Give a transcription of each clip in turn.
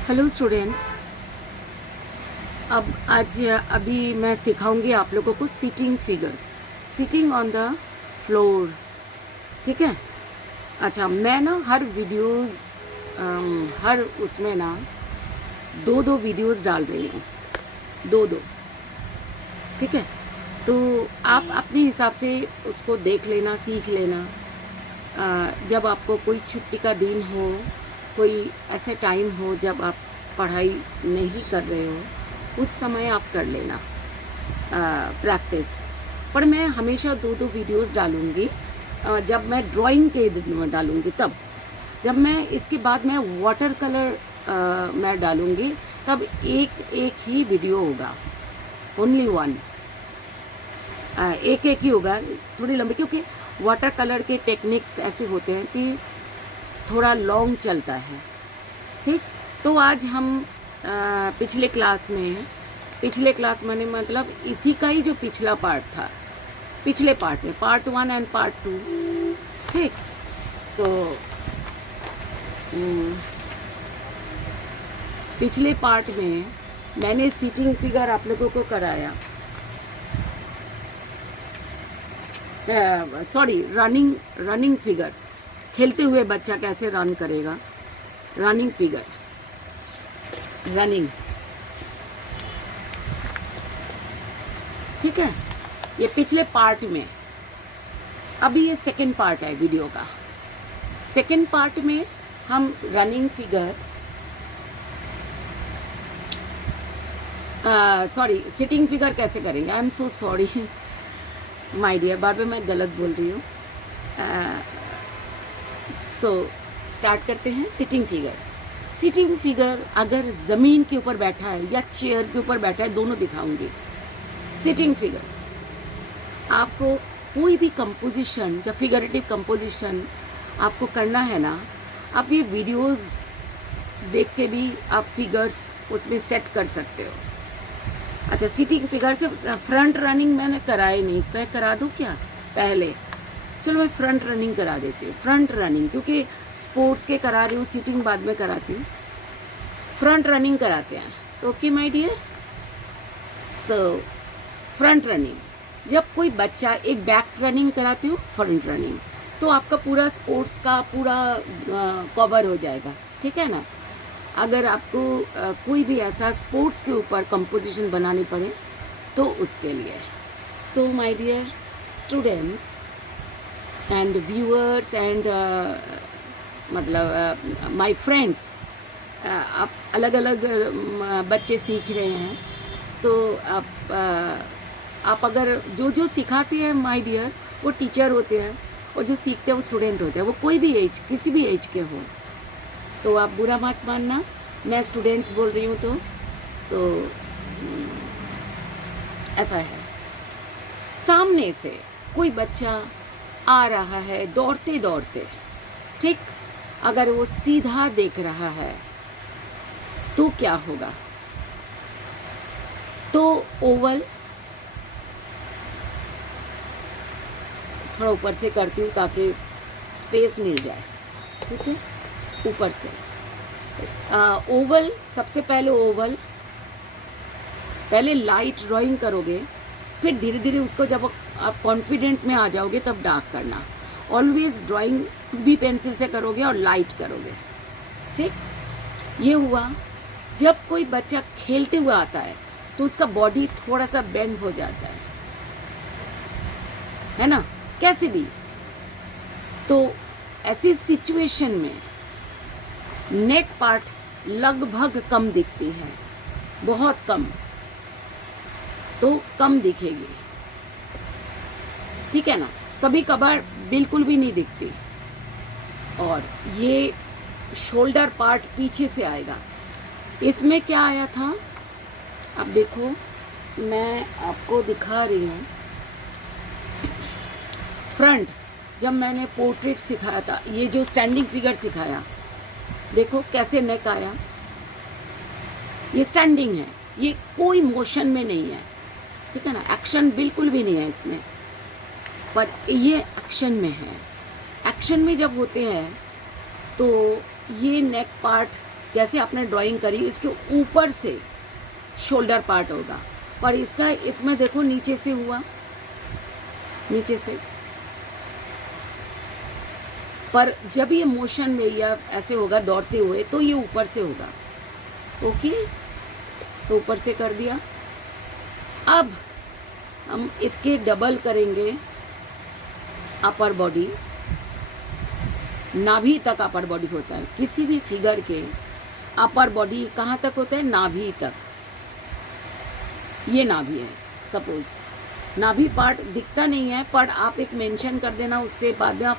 Hello students. अब आज अभी मैं सिखाऊंगी आप लोगों को sitting figures, sitting on the floor. ठीक है। अच्छा, मैं ना हर वीडियोस हर उसमें ना दो दो वीडियोस डाल रही हूँ, दो दो। ठीक है, तो आप अपने हिसाब से उसको देख लेना, सीख लेना। जब आपको कोई छुट्टी का दिन हो, कोई ऐसे टाइम हो जब आप पढ़ाई नहीं कर रहे हो, उस समय आप कर लेना प्रैक्टिस। पर मैं हमेशा दो दो वीडियोस डालूँगी। जब मैं ड्राइंग के दिन में डालूँगी, तब जब मैं इसके बाद मैं वाटर कलर मैं डालूँगी, तब एक एक ही वीडियो होगा, ओनली वन। एक एक ही होगा, थोड़ी लंबी, क्योंकि वाटर कलर के टेक्निक्स ऐसे होते हैं कि थोड़ा लॉन्ग चलता है। ठीक, तो आज हम पिछले क्लास में मतलब इसी का ही जो पिछला पार्ट था, पिछले पार्ट में पार्ट 1 एंड पार्ट 2। ठीक, तो पिछले पार्ट में मैंने सीटिंग फिगर आप लोगों को कराया, सॉरी रनिंग फिगर। खेलते हुए बच्चा कैसे रन करेगा, रनिंग फिगर, रनिंग। ठीक है, ये पिछले पार्ट में। अभी ये सेकंड पार्ट है वीडियो का। सेकंड पार्ट में हम running figure, sorry sitting figure कैसे करेंगे। I am so sorry my dear, बार बार मैं गलत बोल रही हूँ। सो स्टार्ट करते हैं। सिटिंग फिगर, सिटिंग फिगर अगर ज़मीन के ऊपर बैठा है या चेयर के ऊपर बैठा है, दोनों दिखाऊंगी। सिटिंग फिगर, आपको कोई भी कंपोजिशन या फिगरेटिव कंपोजिशन आपको करना है ना, आप ये वीडियोस देख के भी आप फिगर्स उसमें सेट कर सकते हो। अच्छा, सिटिंग फिगर से फ्रंट रनिंग मैंने कराई नहीं, मैं करा दूँ क्या पहले? चलो मैं फ्रंट रनिंग करा देती हूँ। फ्रंट रनिंग क्योंकि स्पोर्ट्स के करा रही हूँ, सिटिंग बाद में कराती हूँ। फ्रंट रनिंग कराते हैं, okay my dear. So front running, जब कोई बच्चा एक बैक रनिंग कराती हूँ, फ्रंट रनिंग, तो आपका पूरा स्पोर्ट्स का पूरा कवर हो जाएगा। ठीक है ना। अगर आपको कोई भी ऐसा स्पोर्ट्स के ऊपर कंपोजिशन बनानी पड़े तो उसके लिए। So my dear students and viewers and मतलब माय फ्रेंड्स, आप अलग अलग बच्चे सीख रहे हैं, तो आप अगर जो जो सिखाते हैं माय डियर, वो टीचर होते हैं, और जो सीखते हैं वो स्टूडेंट होते हैं, वो कोई भी एज, किसी भी एज के हो। तो आप बुरा मत मानना, मैं स्टूडेंट्स बोल रही हूँ तो ऐसा है। सामने से कोई बच्चा आ रहा है दौड़ते दौड़ते, ठीक, अगर वो सीधा देख रहा है तो क्या होगा? तो ओवल, थोड़ा ऊपर से करती हूँ ताकि स्पेस मिल जाए। ठीक है, ऊपर से ओवल, सबसे पहले ओवल, पहले लाइट ड्राइंग करोगे, फिर धीरे धीरे उसको जब आप कॉन्फिडेंट में आ जाओगे तब डार्क करना। ऑलवेज ड्राइंग 2B पेंसिल से करोगे और लाइट करोगे। ठीक, ये हुआ। जब कोई बच्चा खेलते हुए आता है तो उसका बॉडी थोड़ा सा बेंड हो जाता है ना, कैसे भी। तो ऐसी सिचुएशन में नेक पार्ट लगभग कम दिखती है, बहुत कम, तो कम दिखेगी। ठीक है ना, कभी कभार बिल्कुल भी नहीं दिखती। और ये शोल्डर पार्ट पीछे से आएगा। इसमें क्या आया था, अब देखो मैं आपको दिखा रही हूँ। फ्रंट, जब मैंने पोर्ट्रेट सिखाया था, ये जो स्टैंडिंग फिगर सिखाया, देखो कैसे नेक आया। ये स्टैंडिंग है, ये कोई मोशन में नहीं है। ठीक है ना, एक्शन बिल्कुल भी नहीं है इसमें, पर ये एक्शन में है। एक्शन में जब होते हैं तो ये नेक पार्ट जैसे आपने ड्राइंग करी इसके ऊपर से शोल्डर पार्ट होगा, पर इसका इसमें देखो नीचे से हुआ, नीचे से। पर जब ये मोशन में या ऐसे होगा दौड़ते हुए तो ये ऊपर से होगा। ओके, तो ऊपर से कर दिया। अब हम इसके डबल करेंगे अपर बॉडी, नाभि तक अपर बॉडी होता है किसी भी फिगर के। अपर बॉडी कहाँ तक होता है? नाभि तक। ये नाभि है, सपोज नाभि पार्ट दिखता नहीं है, पर आप एक मेंशन कर देना, उससे बाद में आप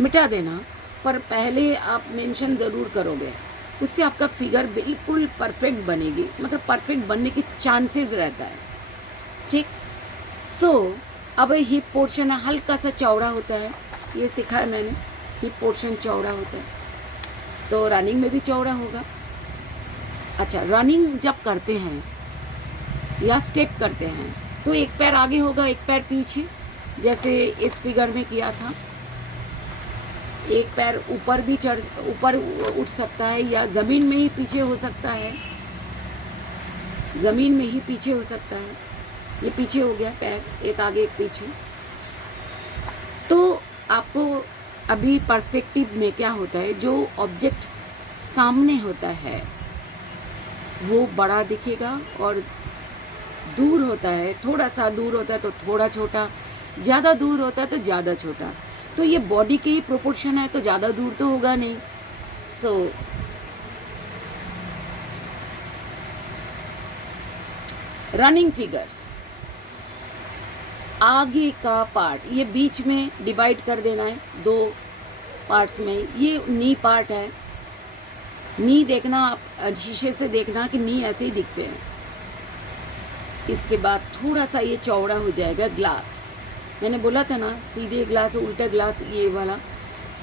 मिटा देना, पर पहले आप मेंशन ज़रूर करोगे, उससे आपका फिगर बिल्कुल परफेक्ट बनेगी, मतलब परफेक्ट बनने की चांसेस रहता है। ठीक। सो अब हिप पोर्शन है, हल्का सा चौड़ा होता है, ये सीखा है मैंने, हिप पोर्शन चौड़ा होता है, तो रनिंग में भी चौड़ा होगा। अच्छा, रनिंग जब करते हैं या स्टेप करते हैं तो एक पैर आगे होगा, एक पैर पीछे, जैसे इस फिगर में किया था। एक पैर ऊपर भी ऊपर उठ सकता है या ज़मीन में ही पीछे हो सकता है, ज़मीन में ही पीछे हो सकता है। ये पीछे हो गया पैर, एक आगे एक पीछे। तो आपको अभी पर्सपेक्टिव में क्या होता है, जो ऑब्जेक्ट सामने होता है वो बड़ा दिखेगा, और दूर होता है, थोड़ा सा दूर होता है तो थोड़ा छोटा, ज़्यादा दूर होता है तो ज़्यादा छोटा। तो ये बॉडी के ही प्रोपोर्शन है, तो ज़्यादा दूर तो होगा नहीं। सो रनिंग फिगर, आगे का पार्ट ये बीच में डिवाइड कर देना है दो पार्ट्स में। ये नी पार्ट है, नी देखना आप शीशे से देखना कि नी ऐसे ही दिखते हैं। इसके बाद थोड़ा सा ये चौड़ा हो जाएगा ग्लास, मैंने बोला था ना सीधे ग्लास उल्टे ग्लास ये वाला,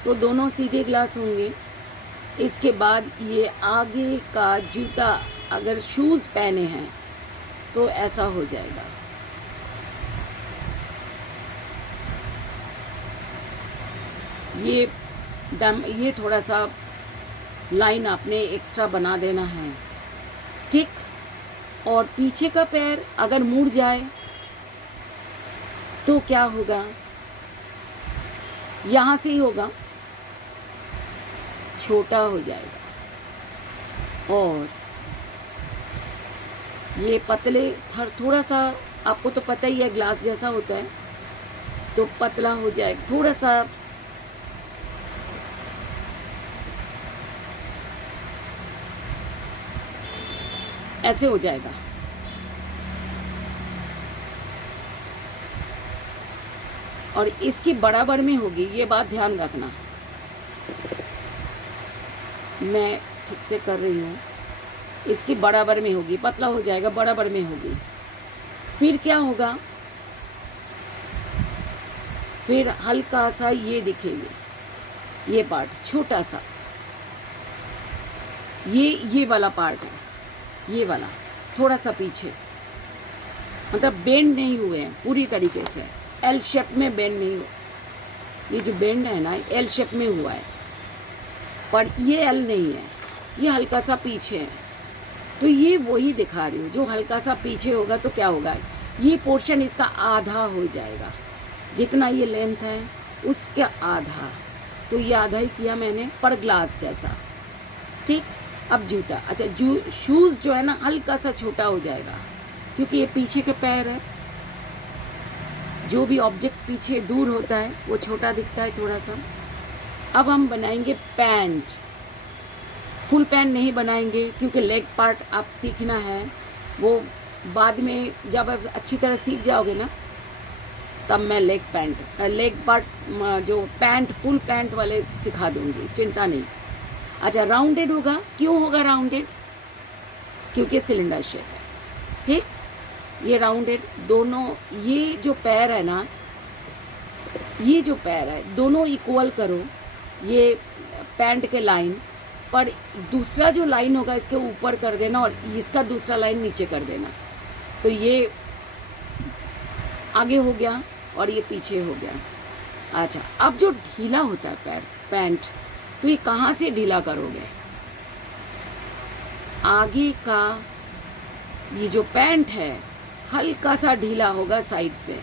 तो दोनों सीधे ग्लास होंगे। इसके बाद ये आगे का जूता अगर शूज़ पहने हैं तो ऐसा हो जाएगा। ये थोड़ा सा लाइन आपने एक्स्ट्रा बना देना है। ठीक। और पीछे का पैर अगर मुड़ जाए तो क्या होगा, यहाँ से ही होगा, छोटा हो जाएगा। और ये पतले थोड़ा सा, आपको तो पता ही है ग्लास जैसा होता है, तो पतला हो जाएगा थोड़ा सा। ऐसे हो जाएगा। और इसकी बराबर में होगी, ये बात ध्यान रखना। मैं ठीक से कर रही हूँ, इसकी बराबर में होगी, पतला हो जाएगा, बराबर में होगी। फिर क्या होगा, फिर हल्का सा ये दिखेगी, ये पार्ट छोटा सा, ये वाला पार्ट है, ये वाला थोड़ा सा पीछे, मतलब बेंड नहीं हुए हैं पूरी तरीके से, एल शेप में बेंड नहीं हुआ। ये जो बेंड है ना एल शेप में हुआ है, पर ये एल नहीं है, ये हल्का सा पीछे है। तो ये वही दिखा रही हूँ, जो हल्का सा पीछे होगा तो क्या होगा, ये पोर्शन इसका आधा हो जाएगा, जितना ये लेंथ है उसका आधा। तो ये आधा ही किया मैंने, पर ग्लास जैसा। ठीक। अब जूता, अच्छा शूज़ जो है ना हल्का सा छोटा हो जाएगा, क्योंकि ये पीछे के पैर है, जो भी ऑब्जेक्ट पीछे दूर होता है वो छोटा दिखता है थोड़ा सा। अब हम बनाएंगे पैंट, फुल पैंट नहीं बनाएंगे, क्योंकि लेग पार्ट आप सीखना है, वो बाद में जब आप अच्छी तरह सीख जाओगे ना तब मैं लेग पार्ट जो पैंट फुल पैंट वाले सिखा दूंगी, चिंता नहीं। अच्छा, राउंडेड होगा, क्यों होगा राउंडेड, क्योंकि सिलेंडर शेप है। ठीक। ये राउंडेड, दोनों ये जो पैर है ना, ये जो पैर है दोनों इक्वल करो, ये पैंट के लाइन पर दूसरा जो लाइन होगा इसके ऊपर कर देना, और इसका दूसरा लाइन नीचे कर देना, तो ये आगे हो गया और ये पीछे हो गया। अच्छा, अब जो ढीला होता है पैंट, तो ये कहाँ से ढीला करोगे, आगे का ये जो पैंट है हल्का सा ढीला होगा साइड से,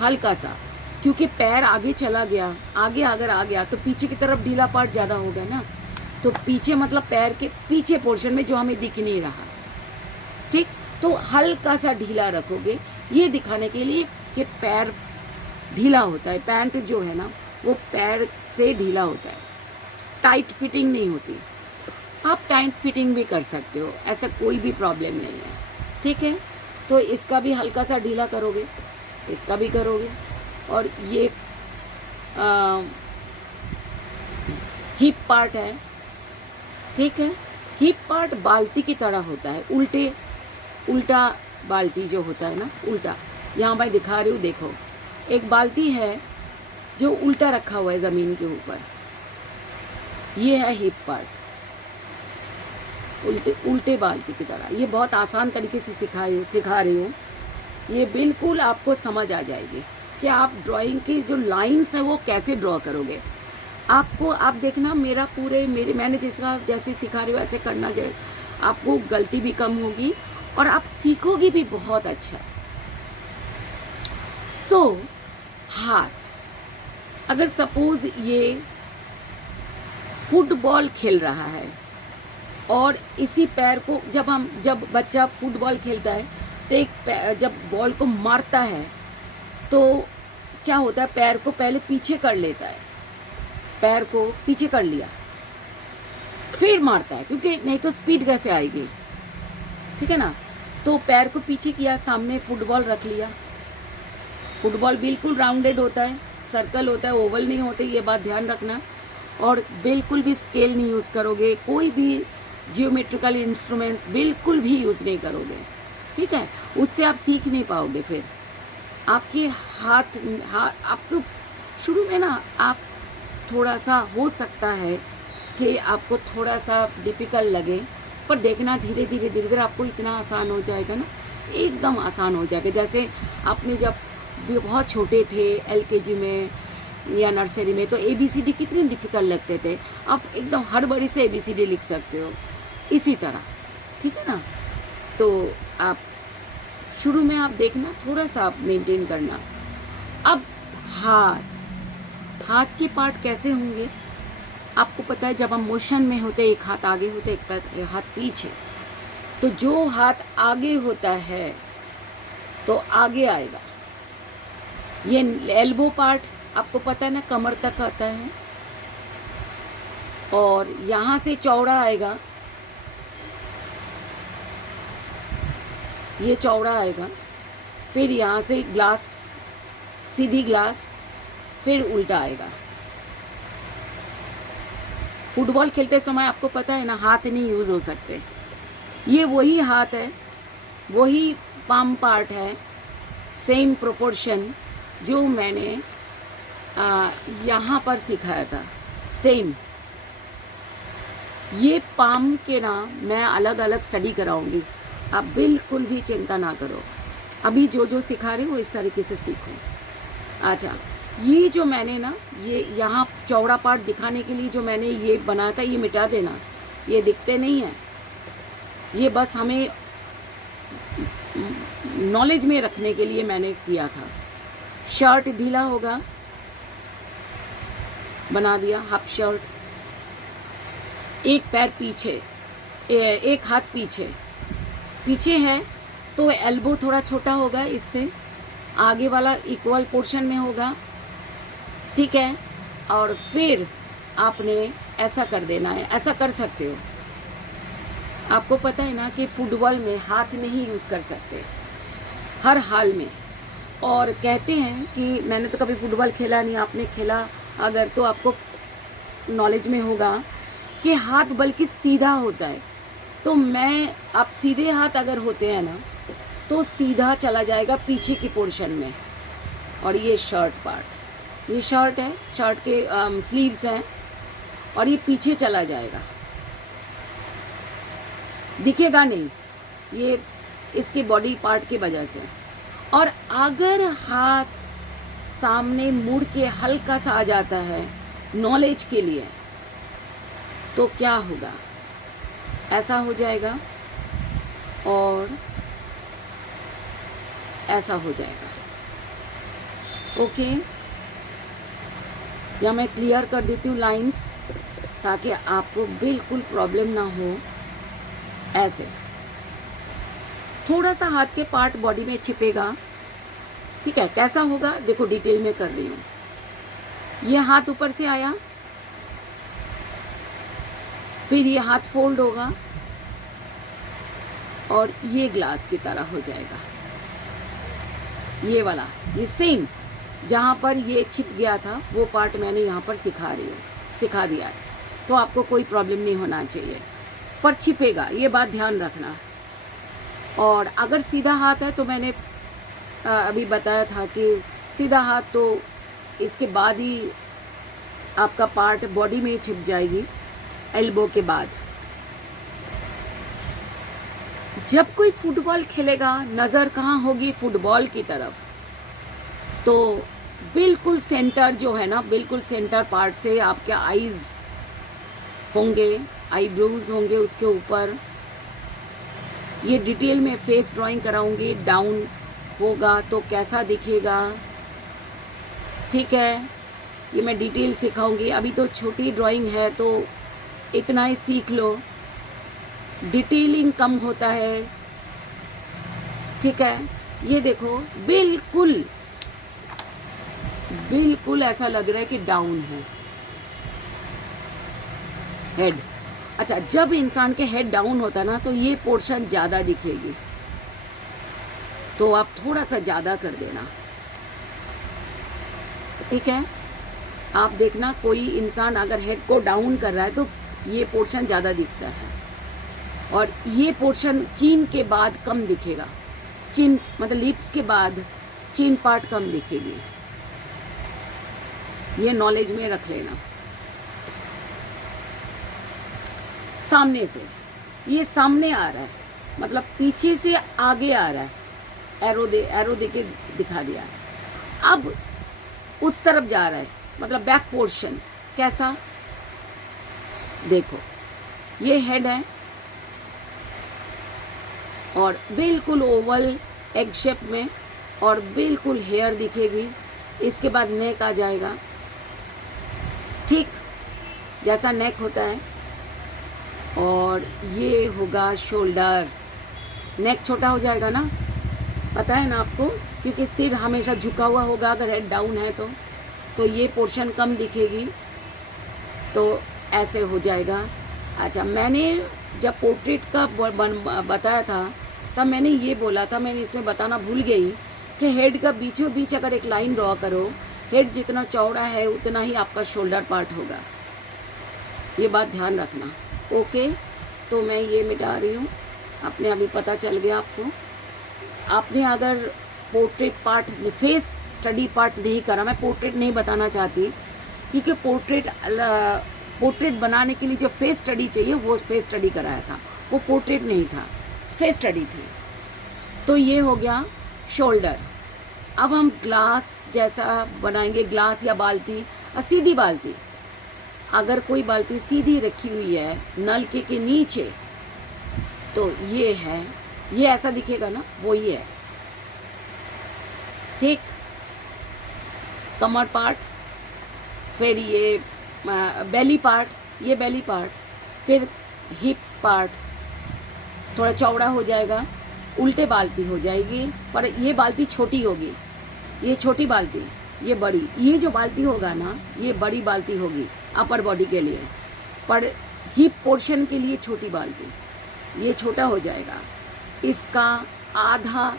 हल्का सा, क्योंकि पैर आगे चला गया, आगे अगर आ गया तो पीछे की तरफ ढीला पार्ट ज़्यादा होगा ना, तो पीछे मतलब पैर के पीछे पोर्शन में जो हमें दिख नहीं रहा, ठीक, तो हल्का सा ढीला रखोगे ये दिखाने के लिए कि पैर ढीला होता है, पैंट जो है ना वो पैर से ढीला होता है, टाइट फिटिंग नहीं होती। आप टाइट फिटिंग भी कर सकते हो, ऐसा कोई भी प्रॉब्लम नहीं है, ठीक है। तो इसका भी हल्का सा ढीला करोगे, इसका भी करोगे। और ये हिप पार्ट है, ठीक है। हिप पार्ट बाल्टी की तरह होता है, उल्टा बाल्टी जो होता है ना, उल्टा, यहाँ मैं दिखा रही हूँ, देखो एक बाल्टी है जो उल्टा रखा हुआ है ज़मीन के ऊपर, ये है हिप पार्ट, उल्टे बाल्टी की तरह। ये बहुत आसान तरीके से सिखा रही हूँ, ये बिल्कुल आपको समझ आ जाएगी कि आप ड्राइंग की जो लाइंस है वो कैसे ड्रॉ करोगे। आपको, आप देखना मैंने जैसे सिखा रही हूँ ऐसे करना चाहिए, आपको गलती भी कम होगी और आप सीखोगी भी बहुत अच्छा। हाथ, अगर सपोज ये फुटबॉल खेल रहा है और इसी पैर को जब बच्चा फुटबॉल खेलता है तो जब बॉल को मारता है तो क्या होता है, पैर को पहले पीछे कर लेता है, पैर को पीछे कर लिया फिर मारता है, क्योंकि नहीं तो स्पीड कैसे आएगी, ठीक है ना। तो पैर को पीछे किया, सामने फुटबॉल रख लिया। फुटबॉल बिल्कुल राउंडेड होता है, सर्कल होता है, ओवल नहीं होते, ये बात ध्यान रखना। और बिल्कुल भी स्केल नहीं यूज़ करोगे, कोई भी जियोमेट्रिकल इंस्ट्रूमेंट्स बिल्कुल भी यूज़ नहीं करोगे, ठीक है। उससे आप सीख नहीं पाओगे। फिर आपके आपको शुरू में ना आप थोड़ा सा हो सकता है कि आपको थोड़ा सा डिफ़िकल्ट लगे, पर देखना धीरे धीरे आपको इतना आसान हो जाएगा ना, एकदम आसान हो जाएगा। जैसे आपने जब बहुत छोटे थे LKG में या नर्सरी में तो ABCD कितने डिफ़िकल्ट लगते थे, आप एकदम हड़बड़ी से ABCD लिख सकते हो, इसी तरह, ठीक है ना। तो आप शुरू में आप देखना, थोड़ा सा आप मेंटेन करना। अब हाथ के पार्ट कैसे होंगे आपको पता है, जब हम मोशन में होते एक हाथ आगे होते एक हाथ पीछे, तो जो हाथ आगे होता है तो आगे आएगा। ये एल्बो पार्ट आपको पता है ना, कमर तक आता है और यहाँ से चौड़ा आएगा, ये चौड़ा आएगा, फिर यहाँ से ग्लास, सीधी ग्लास, फिर उल्टा आएगा। फुटबॉल खेलते समय आपको पता है ना, हाथ नहीं यूज़ हो सकते। ये वही हाथ है, वही पाम पार्ट है, सेम प्रोपोर्शन जो मैंने यहाँ पर सिखाया था, सेम। ये पाम के ना मैं अलग अलग स्टडी कराऊंगी, आप बिल्कुल भी चिंता ना करो। अभी जो सिखा रही हूँ इस तरीके से सीखो। अच्छा, ये जो मैंने ना, ये यहाँ चौड़ा पार्ट दिखाने के लिए जो मैंने ये बनाया था, ये मिटा देना, ये दिखते नहीं है, ये बस हमें नॉलेज में रखने के लिए मैंने किया था। शर्ट ढीला होगा, बना दिया हाफ शर्ट, एक पैर पीछे, एक हाथ पीछे है तो एल्बो थोड़ा छोटा होगा, इससे आगे वाला इक्वल पोर्शन में होगा, ठीक है। और फिर आपने ऐसा कर देना है, ऐसा कर सकते हो। आपको पता है ना कि फुटबॉल में हाथ नहीं यूज़ कर सकते हर हाल में, और कहते हैं कि मैंने तो कभी फुटबॉल खेला नहीं, आपने खेला अगर तो आपको नॉलेज में होगा कि हाथ बल्कि सीधा होता है। तो आप सीधे हाथ अगर होते हैं ना तो सीधा चला जाएगा पीछे की पोर्शन में। और ये शर्ट पार्ट, ये शर्ट है, शर्ट के स्लीव्स हैं और ये पीछे चला जाएगा, दिखेगा नहीं, ये इसके बॉडी पार्ट की वजह से। और अगर हाथ सामने मुड़ के हल्का सा आ जाता है नॉलेज के लिए, तो क्या होगा, ऐसा हो जाएगा और ऐसा हो जाएगा। ओके, या मैं क्लियर कर देती हूँ लाइंस ताकि आपको बिल्कुल प्रॉब्लम ना हो। ऐसे थोड़ा सा हाथ के पार्ट बॉडी में छिपेगा, ठीक है। कैसा होगा देखो, डिटेल में कर रही हूँ। ये हाथ ऊपर से आया, फिर ये हाथ फोल्ड होगा और ये ग्लास की तरह हो जाएगा। ये वाला, ये सेम जहाँ पर ये छिप गया था वो पार्ट मैंने यहाँ पर सिखा दिया है, तो आपको कोई प्रॉब्लम नहीं होना चाहिए, पर छिपेगा, ये बात ध्यान रखना। और अगर सीधा हाथ है तो मैंने अभी बताया था कि सीधा हाथ तो इसके बाद ही आपका पार्ट बॉडी में छिप जाएगी, एल्बो के बाद। जब कोई फुटबॉल खेलेगा नज़र कहाँ होगी? फुटबॉल की तरफ। तो बिल्कुल सेंटर जो है ना, बिल्कुल सेंटर पार्ट से आपके आईज होंगे, आईब्रोज होंगे उसके ऊपर। ये डिटेल में फेस ड्राइंग कराऊंगी, डाउन होगा तो कैसा दिखेगा, ठीक है। ये मैं डिटेल सिखाऊंगी। अभी तो छोटी ड्राइंग है तो इतना ही सीख लो, डिटेलिंग कम होता है, ठीक है। ये देखो बिल्कुल बिल्कुल ऐसा लग रहा है कि डाउन है हेड। अच्छा, जब इंसान के हेड डाउन होता है ना तो ये पोर्शन ज़्यादा दिखेगी, तो आप थोड़ा सा ज़्यादा कर देना, ठीक है। आप देखना कोई इंसान अगर हेड को डाउन कर रहा है तो ये पोर्शन ज़्यादा दिखता है, और ये पोर्शन चीन के बाद कम दिखेगा। चिन मतलब लिप्स के बाद चिन पार्ट कम दिखेगी, ये नॉलेज में रख लेना। सामने से ये सामने आ रहा है, मतलब पीछे से आगे आ रहा है, एरो दे के दिखा दिया है। अब उस तरफ जा रहा है, मतलब बैक पोर्शन कैसा, देखो ये हेड है और बिल्कुल ओवल एग शेप में, और बिल्कुल हेयर दिखेगी। इसके बाद नेक आ जाएगा, ठीक जैसा नेक होता है, और ये होगा शोल्डर। नेक छोटा हो जाएगा ना, पता है ना आपको, क्योंकि सिर हमेशा झुका हुआ होगा अगर हेड डाउन है तो ये पोर्शन कम दिखेगी, तो ऐसे हो जाएगा। अच्छा, मैंने जब पोर्ट्रेट का बताया था तब मैंने ये बोला था, मैंने इसमें बताना भूल गई कि हेड का बीचों बीच अगर एक लाइन ड्रॉ करो, हेड जितना चौड़ा है उतना ही आपका शोल्डर पार्ट होगा, ये बात ध्यान रखना। ओके, तो मैं ये मिटा रही हूँ, अपने अभी पता चल गया आपको। आपने अगर portrait part, face study part नहीं करा, मैं पोर्ट्रेट नहीं बताना चाहती, क्योंकि पोर्ट्रेट बनाने के लिए जो फेस स्टडी चाहिए वो फेस स्टडी कराया था, वो पोर्ट्रेट नहीं था, फेस स्टडी थी। तो ये हो गया शोल्डर। अब हम ग्लास जैसा बनाएंगे, ग्लास या बाल्टी, सीधी बाल्टी। अगर कोई बाल्टी सीधी रखी हुई है नलके के नीचे तो ये है, ये ऐसा दिखेगा ना, वो ही है, ठीक। कमर पार्ट, फिर ये बेली पार्ट, ये बेली पार्ट, फिर हिप्स पार्ट थोड़ा चौड़ा हो जाएगा, उल्टे बाल्टी हो जाएगी, पर ये बाल्टी छोटी होगी, ये छोटी बाल्टी, ये बड़ी। ये जो बाल्टी होगा ना, ये बड़ी बाल्टी होगी अपर बॉडी के लिए, पर हिप पोर्शन के लिए छोटी बाल्टी, ये छोटा हो जाएगा। इसका आधा,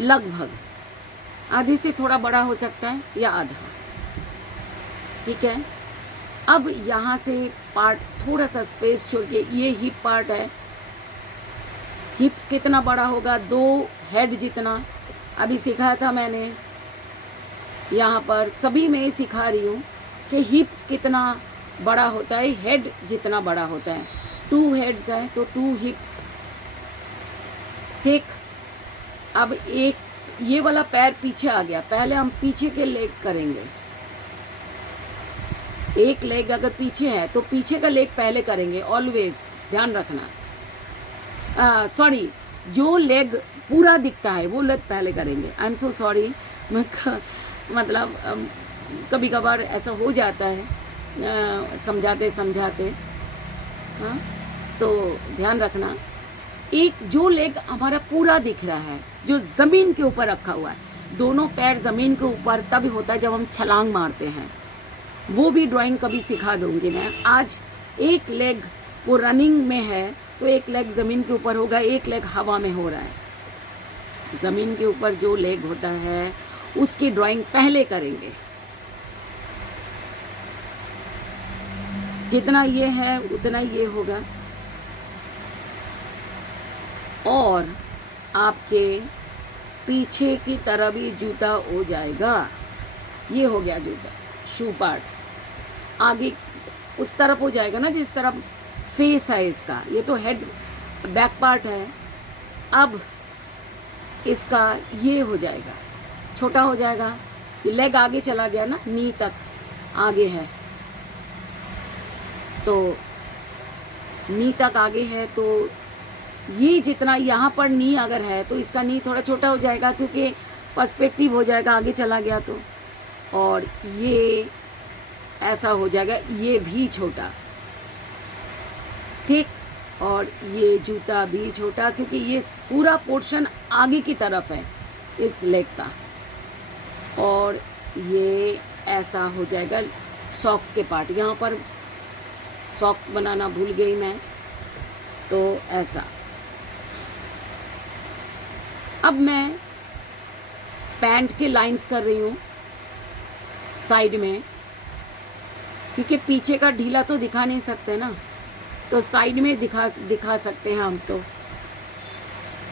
लगभग आधे से थोड़ा बड़ा हो सकता है या आधा, ठीक है। अब यहाँ से पार्ट थोड़ा सा स्पेस छोड़ के, ये हिप पार्ट है, हिप्स कितना बड़ा होगा, 2 हेड जितना अभी सिखाया था मैंने, यहाँ पर सभी में ही सिखा रही हूँ कि हिप्स कितना बड़ा होता है, हेड जितना बड़ा होता है। 2 हेड्स हैं तो 2 हिप्स, ठीक। अब एक ये वाला पैर पीछे आ गया, पहले हम पीछे के लेग करेंगे। एक लेग अगर पीछे है तो पीछे का लेग पहले करेंगे ऑलवेज, ध्यान रखना। सॉरी, जो लेग पूरा दिखता है वो लेग पहले करेंगे। आई एम सो सॉरी, मैं मतलब कभी कभार ऐसा हो जाता है समझाते समझाते। हाँ, तो ध्यान रखना, एक जो लेग हमारा पूरा दिख रहा है, जो ज़मीन के ऊपर रखा हुआ है, दोनों पैर ज़मीन के ऊपर तब होता है जब हम छलांग मारते हैं। वो भी ड्राइंग कभी सिखा दूंगी मैं। आज एक लेग वो रनिंग में है तो एक लेग ज़मीन के ऊपर होगा, एक लेग हवा में हो रहा है। ज़मीन के ऊपर जो लेग होता है उसकी ड्राइंग पहले करेंगे। जितना ये है उतना ये होगा। और आपके पीछे की तरफ भी जूता हो जाएगा। ये हो गया जूता, शू पार्ट। आगे उस तरफ हो जाएगा ना जिस तरफ फेस है इसका। ये तो हेड बैक पार्ट है। अब इसका ये हो जाएगा, छोटा हो जाएगा। ये लेग आगे चला गया ना, नी तक आगे है, तो नी तक आगे है। तो ये जितना यहाँ पर नी अगर है तो इसका नी थोड़ा छोटा हो जाएगा क्योंकि पर्सपेक्टिव हो जाएगा, आगे चला गया तो। और ये ऐसा हो जाएगा, ये भी छोटा, ठीक। और ये जूता भी छोटा क्योंकि ये पूरा पोर्शन आगे की तरफ है इस लेग का। और ये ऐसा हो जाएगा सॉक्स के पार्ट। यहाँ पर सॉक्स बनाना भूल गई मैं, तो ऐसा। अब मैं पैंट के लाइंस कर रही हूँ साइड में, क्योंकि पीछे का ढीला तो दिखा नहीं सकते ना, तो साइड में दिखा सकते हैं हम तो।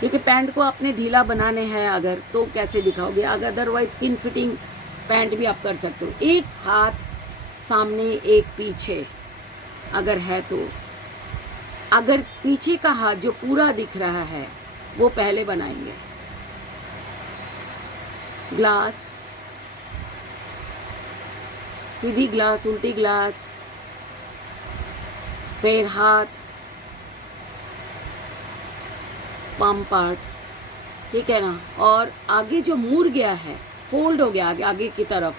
क्योंकि पैंट को अपने ढीला बनाने हैं अगर, तो कैसे दिखाओगे? अगर अदरवाइज स्किन फिटिंग पैंट भी आप कर सकते हो। एक हाथ सामने एक पीछे अगर है तो। अगर पीछे का हाथ जो पूरा दिख रहा है वो पहले बनाएंगे। ग्लास, सीधी ग्लास, उल्टी ग्लास, पैर, हाथ, पाम पार्ट, ठीक है ना। और आगे जो मुड़ गया है, फोल्ड हो गया आगे की तरफ,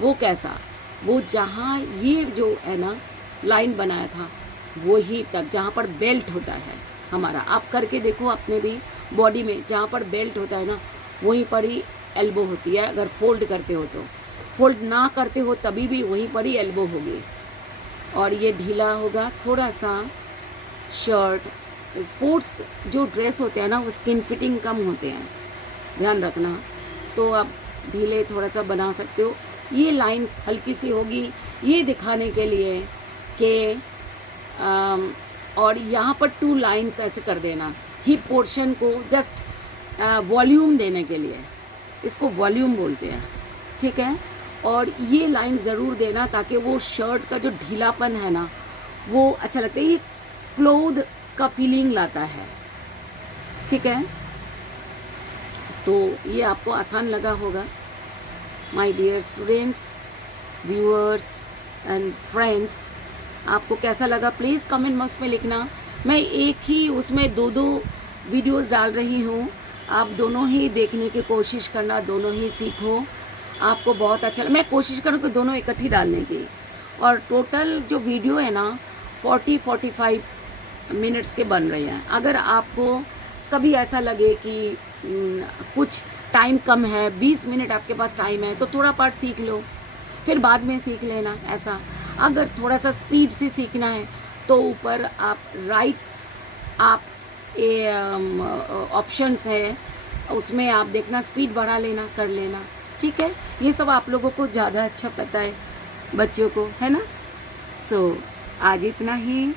वो कैसा? वो जहाँ ये जो है ना लाइन बनाया था वही तक, जहाँ पर बेल्ट होता है हमारा। आप करके देखो अपने भी बॉडी में, जहाँ पर बेल्ट होता है ना वहीं पर ही एल्बो होती है। अगर फोल्ड करते हो तो, फोल्ड ना करते हो तभी भी वहीं पर ही एल्बो होगी। और ये ढीला होगा थोड़ा सा। शर्ट, स्पोर्ट्स जो ड्रेस होते हैं ना वो स्किन फिटिंग कम होते हैं, ध्यान रखना। तो आप ढीले थोड़ा सा बना सकते हो। ये लाइंस हल्की सी होगी ये दिखाने के लिए कि और यहाँ पर 2 लाइंस ऐसे कर देना हिप पोर्शन को, जस्ट वॉल्यूम देने के लिए। इसको वॉल्यूम बोलते हैं, ठीक है। और ये लाइन ज़रूर देना ताकि वो शर्ट का जो ढीलापन है ना वो अच्छा लगता है। ये क्लोथ का फीलिंग लाता है, ठीक है। तो ये आपको आसान लगा होगा। My dear students, viewers and friends, आपको कैसा लगा प्लीज़ कमेंट बॉक्स में लिखना। मैं एक ही उसमें 2 वीडियोस डाल रही हूँ, आप दोनों ही देखने की कोशिश करना, दोनों ही सीखो। आपको बहुत अच्छा, मैं कोशिश करूँ कि दोनों इकट्ठी डालने की। और टोटल जो वीडियो है ना 40-45 मिनट्स के बन रहे हैं। अगर आपको कभी ऐसा लगे कि कुछ टाइम कम है, 20 मिनट आपके पास टाइम है, तो थोड़ा पार्ट सीख लो, फिर बाद में सीख लेना ऐसा। अगर थोड़ा सा स्पीड से सीखना है तो ऊपर आप ऑप्शंस है उसमें आप देखना, स्पीड बढ़ा लेना, कर लेना, ठीक है। ये सब आप लोगों को ज़्यादा अच्छा पता है, बच्चों को, है ना। सो आज इतना ही।